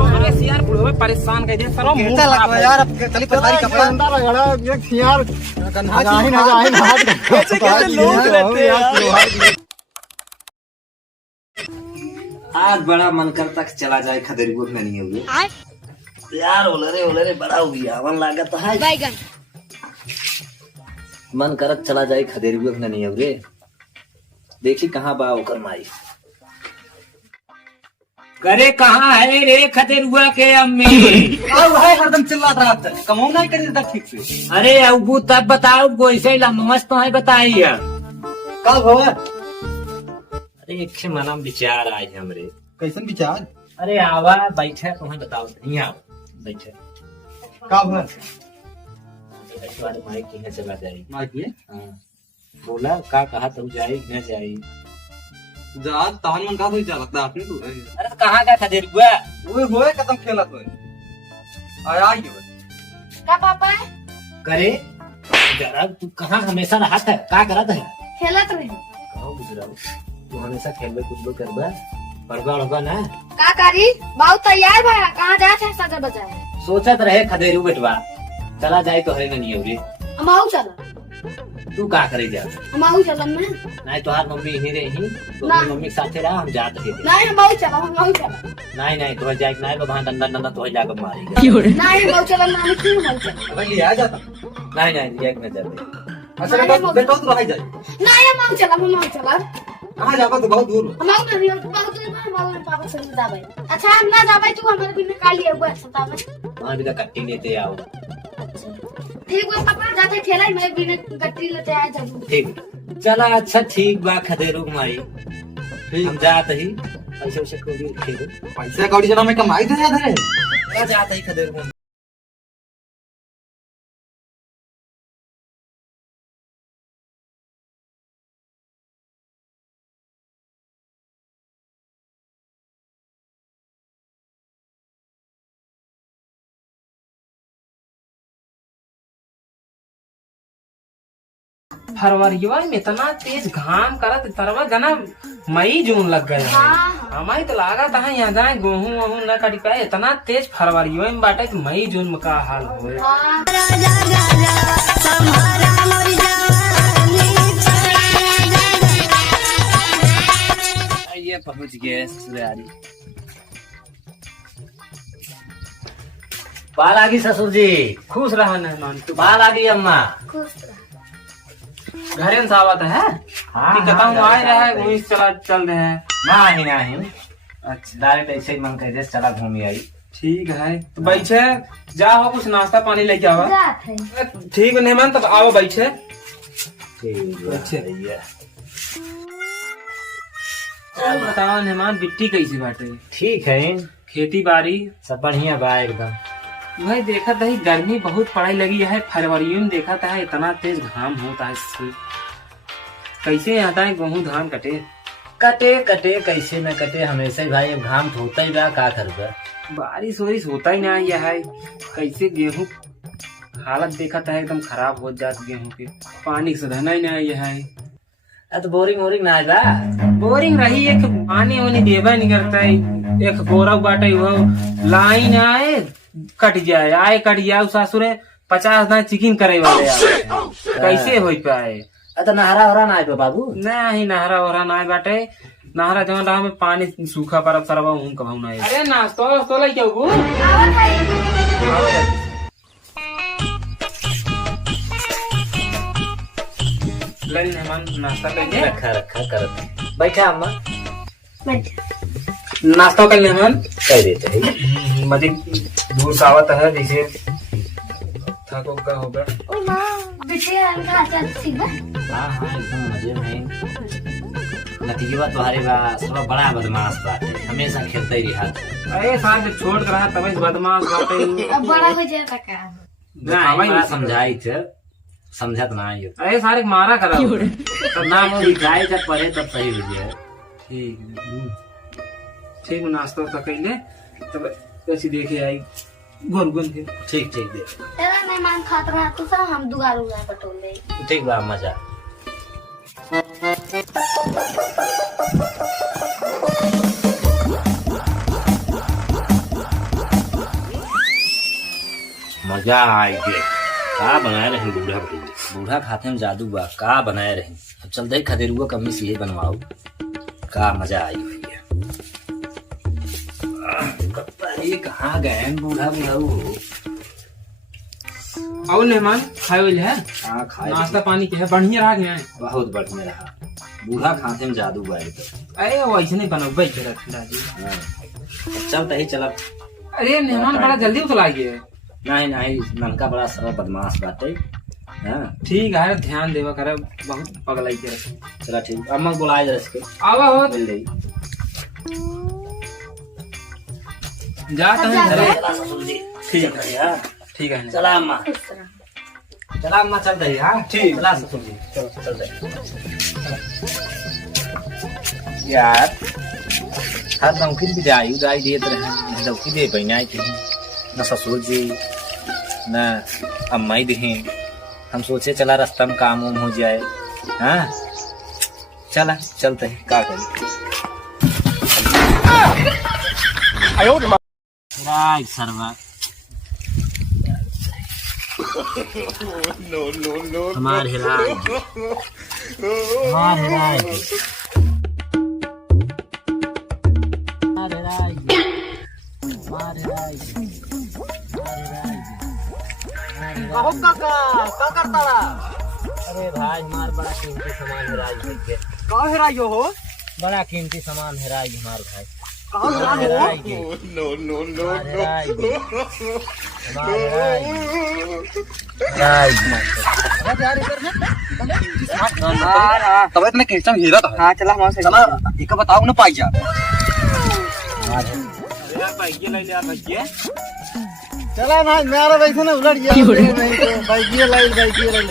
अरे सियार बुढ़ो परेशान कर दिया सरो कैसा लगता है यार अब चली पतारी कपड़ा अंदर रगड़ा ये यार कैसे कैसे लोग रहते हैं आज बड़ा मन करता कि चला जाए खदेरी में नहीं हुए यार ओलरे बड़ा हो गया मन लागत है मन करत चला जाए खदेरी में नहीं हुए देखी कहाँ बा ओकर माई करे कहाँ है रे खदेरुआ के अम्मी अब है हरदम चिल्ला रहा था कमाऊ नहीं कर देता ठीक से अरे अबू तब बताओ वैसे लमस तो है बताइए कब हो अरे एक मना विचार आए हमरे कैसन विचार अरे आवा बैठे तुम्हें बताओ नहीं आओ बैठे कब है तुम्हारे माई की चला जाएगी मार किए हाँ बोला का कहा तुम जाए न जाए जा तान मन का तो चलता आपने तो अरे तो कहाँ का खदेरुआ वो होए कदम खेलत होए आया ही हो का पापा करे जरा तू कहाँ हमेशा रहत है का करत है खेलत रही कहो गुजराओ तू हमेशा खेलबे कूदबे करबे पढ़बा उड़बा ना का करी बाबू तैयार भा कहाँ जात है सजा बजाए सोचत रहे खदेरू बेटवा चला जाए तो हरे नहीं होरी अमाऊ चला तू का करे जा अमाऊ चला मैं नहीं तोहार मम्मी ही रही तो ना। मम्मी के साथे रहा हम जात रहे नहीं अमाऊ चला नहीं नहीं तो जाए नहीं तो वहां डंडा डंडा तो जाकर मारेगा नहीं अमाऊ चला मैं क्यों अमाऊ चला अबे ये आ जाता नहीं नहीं एक न जाते अच्छा बेटा तो रह जाए नहीं अमाऊ चला कहाँ जाबा तो बहुत दूर अमाऊ नहीं बहुत दूर में अमाऊ ने पापा से जाबे अच्छा हम ना जाबे तू हमारे बिना काली है वो सता में वहां भी कट्टी लेते आओ ठीक है पापा जाते खेला मैं बिना गट्टी लेते आए जरूर ठीक चला अच्छा ठीक बा खदेरू माई हम जात ही पैसे वैसे को भी खेलो पैसा कौड़ी जना में कमाई थे याद है क्या जात ही खदेरू में फरवरिया में इतना तेज घाम करत तरवा जना मई जून लग गए हमारी तो लागत है यहाँ जाए गेहूं वहूं न कटी पाए इतना तेज फरवरिया में बाटे कि मई जून में का हाल होए ये पहुंच गए ससुराली बाल आ गई ससुर जी खुश रहा मेहमान तू बाल आ गई अम्मा खुश रह घरे से आवत है हाँ, कहता हूँ आए रहा है वहीं से चल रहे हैं नहीं अच्छा डायरेक्ट ऐसे ही मन करे चला घूमी आई ठीक है तो बैठे जाओ कुछ नाश्ता पानी लेके आवा जात है ठीक है मेहमान तब आओ बैठे अच्छा और बताओ मेहमान बिट्टी कैसी बाटे ठीक है खेती बाड़ी सब बढ़िया बा एकदम भाई देखा था गर्मी बहुत पड़ाई लगी है फरवरी में देखा था इतना तेज घाम होता है कैसे आता है गेहूं धान कटे कटे कटे कैसे न कटे हमेशा ही भाई अब घाम तो होता ही बा का करबे बारिश वारिश होता ही नहीं है कैसे गेहूं हालत देखा था एकदम खराब हो जात गेहूं के पानी से धना ही नहीं है तो बोरिंग वोरिंग ना बा बोरिंग रही एक पानी वानी देवा नहीं करता है एक गोरव बाटे वो लाइन आए कट जाए कट जाए सासुरे 50 ना चिकन करे वाले कैसे हो पाए तो नहरा वहरा ना आए बाबू नहीं नहरा वहरा ना बाटे नहरा जवन रहा में पानी सूखा पर सरवा हूं कभाऊ ना अरे नाश्ता तो ले क्या गो ले मेहमान नाश्ता कर रखा रखा करत बैठा अम्मा नाश्ता कर मेहमान कह देते है मजे दूर से आवत है जैसे थको का होगा ओ मां बेटे हल्का चल ठीक है हाँ एकदम मजे में नतीजा तुम्हारे बा सब बड़ा बदमाश बात है हमेशा खेलते ही रहा अरे साथ छोड़ कर रहा तब बदमाश बाटे अब बड़ा हो जाता का नहीं बड़ा समझाई थे समझत ना आइयो अरे सारे मारा करा तब ना वो लिखाई जब पढ़े तब सही हो जाए ठीक ठीक नाश्ता तो कैले तब ऐसी देखे आई घुर घुर के ठीक ठीक दे तेरा मेहमान खात रहा तो सब हम दुगारू में बटोल ले ठीक बा मजा मजा आई गे। का बनाए रही बूढ़ा भैया, बूढ़ा खाते में जादू बा। का बनाए रही, अब चलते ही खदेरुआ कमी से बनवाओ। का मजा आई भैया। ये कहाँ गए बूढ़ा बुढ़ाऊ? और मेहमान खाए वाले है, हाँ खाए नाश्ता पानी के है, बढ़िया रहा कि नहीं? बहुत बढ़िया रहा। बूढ़ा खाते में जादू बा तो। अरे वैसे नहीं बनबै के दादी। चलते ही चला। अरे मेहमान बड़ा जल्दी उतला गए। नहीं नहीं, ननका बड़ा सारा बदमाश बाटे। हाँ ठीक है, ध्यान देवा करे, बहुत पगलाई के रखे। चला ठीक, अम्मा बुलाए जरा इसके। आवा हो मिल गई। जाते हैं घरे। ठीक है यार, ठीक है। चला अम्मा, चला अम्मा चल रही। हाँ ठीक, चला ससुर जी, चलो चल रही। यार हर नौकरी भी जाई उदाई देते रहे, नौकरी दे बहना थी न ससुर जी न अम्मा ही दें। हम सोचे चला रास्ता में काम वाम हो जाए। हाँ चला चलते हैं, का करें। राज सरवा हमार हिराज, हमार हिराज, हमार हिराज, हमार हिराज। कहो काका, का करता रहा? अरे भाई हमार बड़ा कीमती सामान हिराज है। कहाँ हेराइयो हो? बड़ा कीमती सामान हिराज हमार भाई। कहाँ हेराइयो हो? हिराज गे। हिराज गे। हमार हिराज यार इधर है। तब इतने कैसा हीरा था। हाँ चला हमारे से। चला एक बताओ ना पाई जा। चला ना मेरा वैसे ना उलट गया। नहीं तो भाई ये लाइल भाई ये लाइल।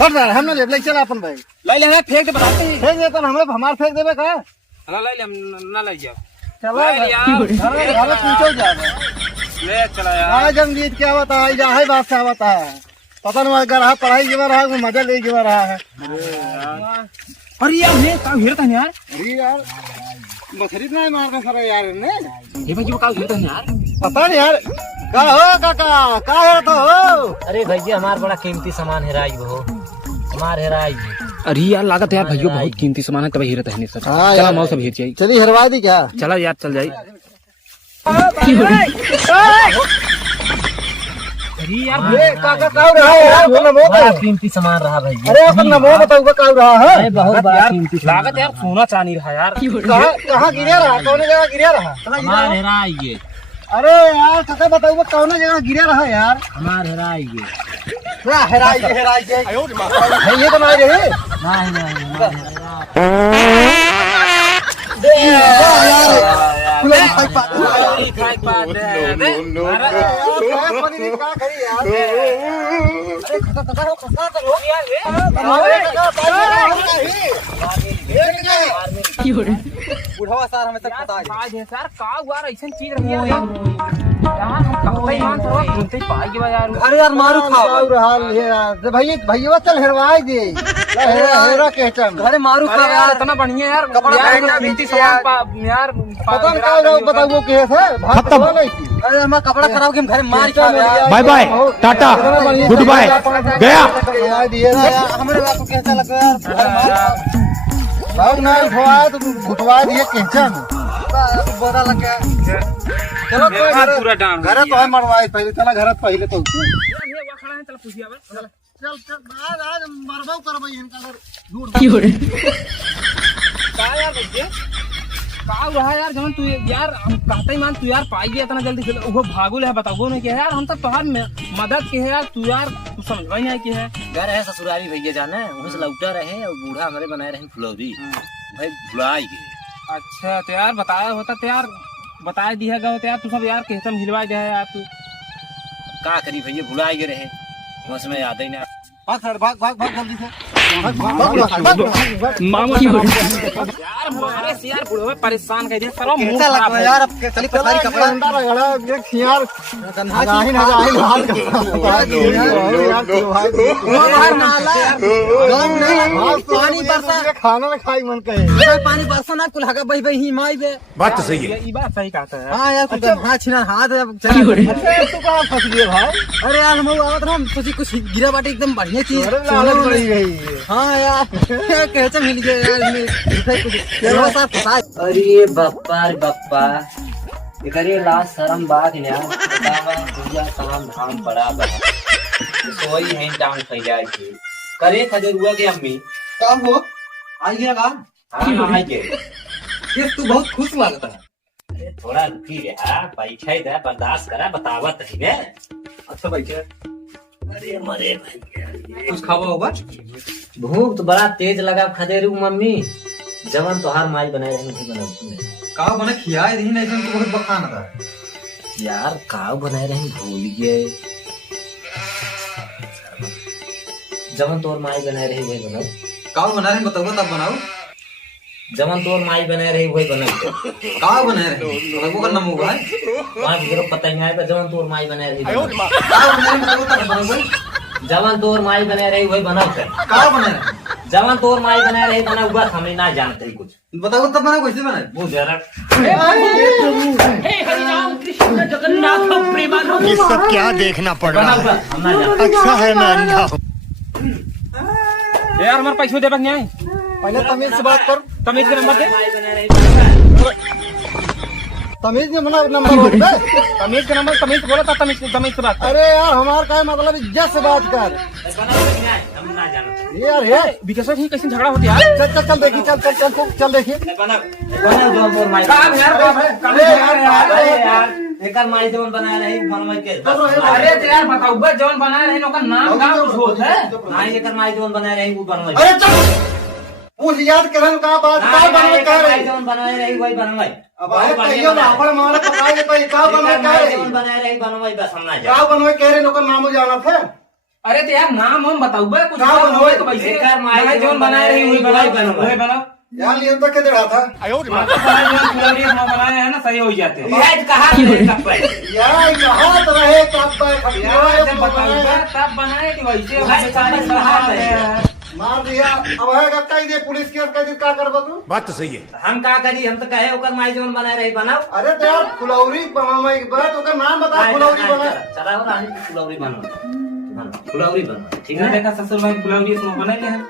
हट जा हमने ले चला अपन भाई। लाई ले फेंक दे, बताते हैं। फेंक दे तो हमें हमार फेंक देबे का। अला लाई ले, ना लाई जाओ। चला यार अरे पूछो जा। ले चला यार। आज हम जीत क्या बता आई जा है बात क्या बता है। पता नहीं अगर रहा पढ़ाई के रहा है मजा ले के रहा है। अरे यार ये का हीरा था यार। अरे यार बथरी ना मारने सारा यार ने। ये भाई का हीरा था यार। पता नहीं यार का हो काका का है तो हो। अरे भैया हमार बड़ा कीमती सामान हेराई हो, हमार हेराई। अरे यार लागत यार भैया बहुत कीमती सामान है, तब हीरा था नहीं सर। हाँ चला यार। मौसम भेज जाई। चलिए हरवा दी क्या। चला यार चल जाई। अरे यार काका का रहा है यार बोलो बड़ा कीमती सामान रहा भैया। अरे अपन नमो बताओ का रहा है। अरे बहुत बड़ा कीमती सामान। लागत यार सोना चांदी रहा यार। कहाँ गिरा रहा कौन जगह गिरा रहा। हमार हेराई गे। अरे यार काका बताओ कौन जगह गिरा रहा यार। हमार हेराई गे। हेराई है ये तो नहीं रही। नहीं नहीं बुढ़वा सर हमें सब पता है। सर का हुआ ऐसा चीज रही है यार। हम कपड़े मान तो घूमते पाई के यार। अरे यार मारू खाओ रहा यार भाई भैया चल हेरवाई दे हेरा कहता घरे मारू खा यार इतना बढ़िया यार कपड़ा कीमती सामान यार। पता नहीं का बताओ के है खत्म नहीं की। अरे हम कपड़ा खराब के हम घरे मार के bye bye tata goodbye गया। हमारे बाप को कैसा लगा यार भाग ना भवा तो भुटवा दिए कैसा बोरा लग गया। चलो पूरा डांड घर तो है मरवाए पहले। चला घर पहले तो खड़ा है। चल पूछिए चल आज मरवाओ करवाई इनका घर झूठ का यार बच्चे का रहा यार। जब तू यार हम कहते ही मान तू यार पाई गया इतना जल्दी वो भागुल है बताओ नहीं क्या यार। हम तो तोहार मदद के है यार। तू यार तू समझ नहीं है कि है घर है ससुराली भैया जाना है, वहीं से लौटा रहे और बूढ़ा हमारे बनाए रहे फुलौरी भाई भुलाई गए। अच्छा तो यार बताया होता तो यार बता दिया गया तो यार तू सब यार कहते हिलवा गया यार। तू का करी भैया भुलाई गए रहे, उसमें याद ही नहीं। भाग भाग भाग भाग जल्दी से मामा यार मारे से यार बुढ़ो परेशान कर दिया साला मुंह कैसा खराब लगता है है यार अब चली पसारी कपड़ा अंडा रगड़ा देख यार नहीं ना जाए हाल बाहर नाला गम नहीं पानी बरसा खाना ना खाई मन कहे पानी बरसा ना कुल हगा बही ही माई बे बात तो सही है। ये बात सही कहता है। हां यार कुछ हाथ छिना हाथ चल तू कहां फंस गए भाई अरे यार हम आवत हम सोची कुछ गिरा बाटे एकदम बढ़िया चीज लालच पड़ी गई हां यार कैसे मिल गया यार अरे बप्पा इधर ये लाश शर्म बात है यार बतावा पूजा काम धाम बड़ा सोई है टांग फैलाए थे करे खजर हुआ के अम्मी काम हो आई गया का हाँ आई के ये तू बहुत खुश लगता है अरे थोड़ा रुकी रहा बैठे दे बर्दाश्त करा बतावत है बे अच्छा बैठे अरे मरे भाई कुछ खावा होगा भूख तो बड़ा तेज लगा खदेरू मम्मी जवन तोहार माई बनाए रहे नहीं बनाती मैं का बने खियाए नहीं नहीं तो बहुत बखान था यार काव बनाए रहे भूल गए जवन तोर माई बनाए रही वही बनाओ का बना रहे बताओ तब बनाओ जवन तोर माई बनाए रही वही बनाओ का बना रहे वो करना होगा वहाँ भी पता ही नहीं आया जवन तोर माई बनाए रही बनाओ। का बना रहे बताओ तब बनाओ जवन तोर माई बनाए रही वही बनाओ कर का बना रहे जवन तोर माई बनाए रही बनाओ बस हमें ना जानते ही कुछ बताओ तब बनाओ कैसे बनाए वो जरा ये सब क्या देखना पड़ रहा बनाओ है। बस हम ना जानते अच्छा है मैं अंधा हूँ। यार हमारे पैसे दे नहीं पहले तमीज से बात कर तमीज के नंबर दे माई बनाए रही बनाओ। तमीज ने बना नंबर बोल बे तमीज के नंबर तमीज बोला था तमीज से बात कर। अरे यार हमार का मतलब इज्जत से बात कर बनाओ कि नहीं हम ना जानते ये यार है विकास भाई कैसे झगड़ा होती है यार चल चल चल देखी चल चल चल चल देखिए बनाओ बनाओ जवन तोर माई काम यार काम है काम अरे है यार, यार अरे यार एकर माई जवन बनाए रही बनवाई के अरे तो यार बताओ बस जवन बना रहे का नाम का कुछ होता है ना एकर माई जवन बनाए रही वो बनवाई अरे चल पूछ याद करन का बात का बनवे का रही जवन बनाए रही वही बनवाई अब आए कहियो ना अपन मारे पकाए के पई का बनवे का रही जवन बनाए रही बनवाई बस हम ना का जान बनवे कह रहे लोग नाम जाना थे अरे तो यार नाम हम बताओ बे कुछ नाम नाम होए तो वैसे एकर माई माई जवन बना रही वही बनाओ वही बनाओ यार लिए तक के देड़ा था माता साहब जो फुलौरी हम बनाए हैं ना सही हो जाते हैं यार कहां रहे कपड़े यार कहां तो रहे कब यार जब बताऊंगा तब बनाए कि वैसे हम बेचारे सहारा है मार दिया अब है का दे पुलिस केस कर दी का करबा तू बात तो सही है। हम का करी हम तो कहे ओकर माई जवन बनाए रही बनाओ अरे तो यार फुलौरी बनावे के बाद ओकर नाम बता फुलौरी बना चला हो रानी फुलौरी बनवा फुलौरी बनवा ठीक ना है देखा ससुर भाई फुलौरी इसमें बनाए हैं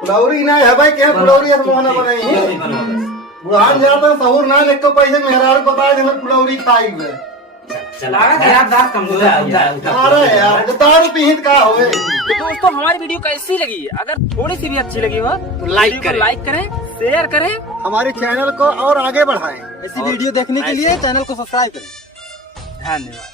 फुलौरी ना है भाई क्या फुलौरी है मोहना बनाई फुलौरी बनवा बस बुढ़ान जाता सहूर ना लेको पैसे मेहरार बताए देना फुलौरी खाई हुए चला लगा यार दांत कमजोर है अरे यार तो दारू पीहित का होवे तो दोस्तों हमारी वीडियो कैसी लगी अगर थोड़ी सी भी अच्छी लगी हो तो लाइक करें शेयर करें हमारे चैनल को और आगे बढ़ाएं ऐसी वीडियो देखने के लिए चैनल को सब्सक्राइब करें धन्यवाद।